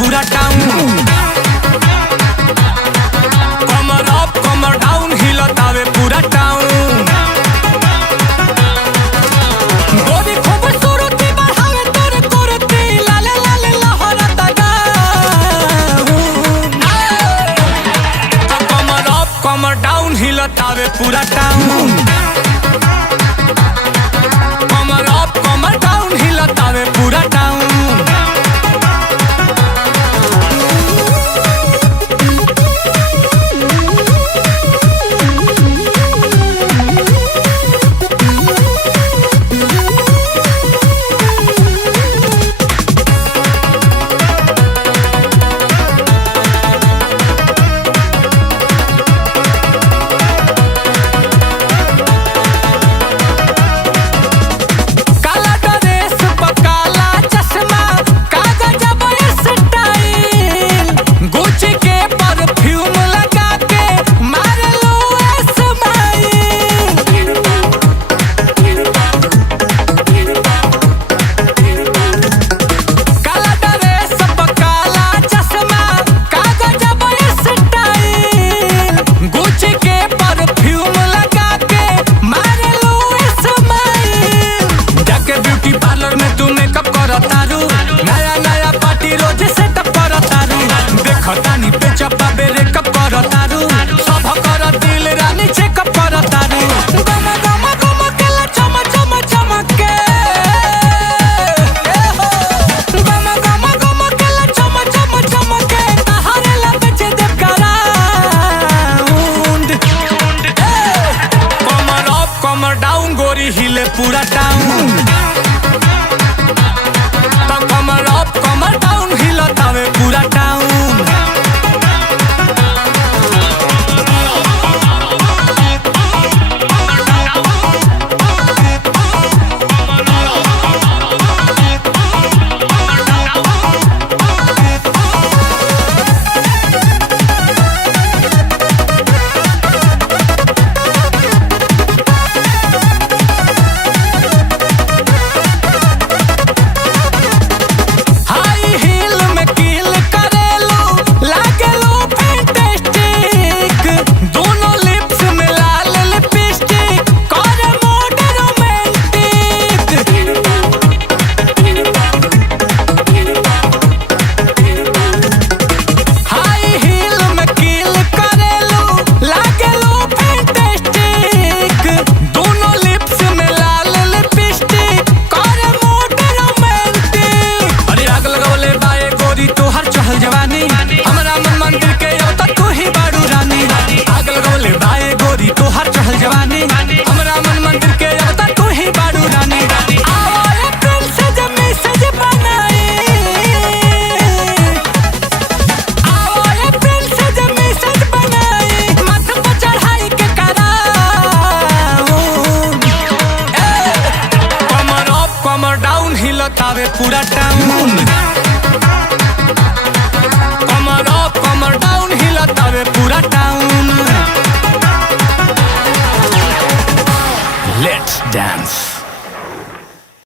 पूरा टाउन। कमर अप कमर डाउन हिलतावे पूरा टाउन। गोरी खूबसूरती बढ़ावे तोरे तोरती लाले लाले लहरता गाउन। कमर अप कमर डाउन हिलतावे पूरा टाउन। कमर अप कमर डाउन हिलतावे पूरा टाउन। नया नया पार्टी रोज सेटअप करतारू। देखतानी पे चप्पा बेरे कप करतारू। सब कर दिल रानी चेकअप करतारू। गम गम गम केला चम चम चमके। गम गम गम केला चम चम चमके। तहारे ला बेचे देव ग्राउंड। कमर अप कमर डाउन गोरी हिले पूरा टाउन। कमर अप कमर डाउन हिलतावे पूरा टाउन। हमरा मन मंदिर के अब तक तू ही बाड़ू रानी। आग लगौले बाए गोरी तोहर चहल जवानी। हमरा मन मंदिर के अब तक तू ही बाड़ू रानी। आओ अप्रैल से जब मैसेज बनाई। आओ अप्रैल से जब मैसेज बनाई। माथ पर चढ़ाई के कराऊं। कमर अप कमर डाउन हिलतावे पूरा टाउन।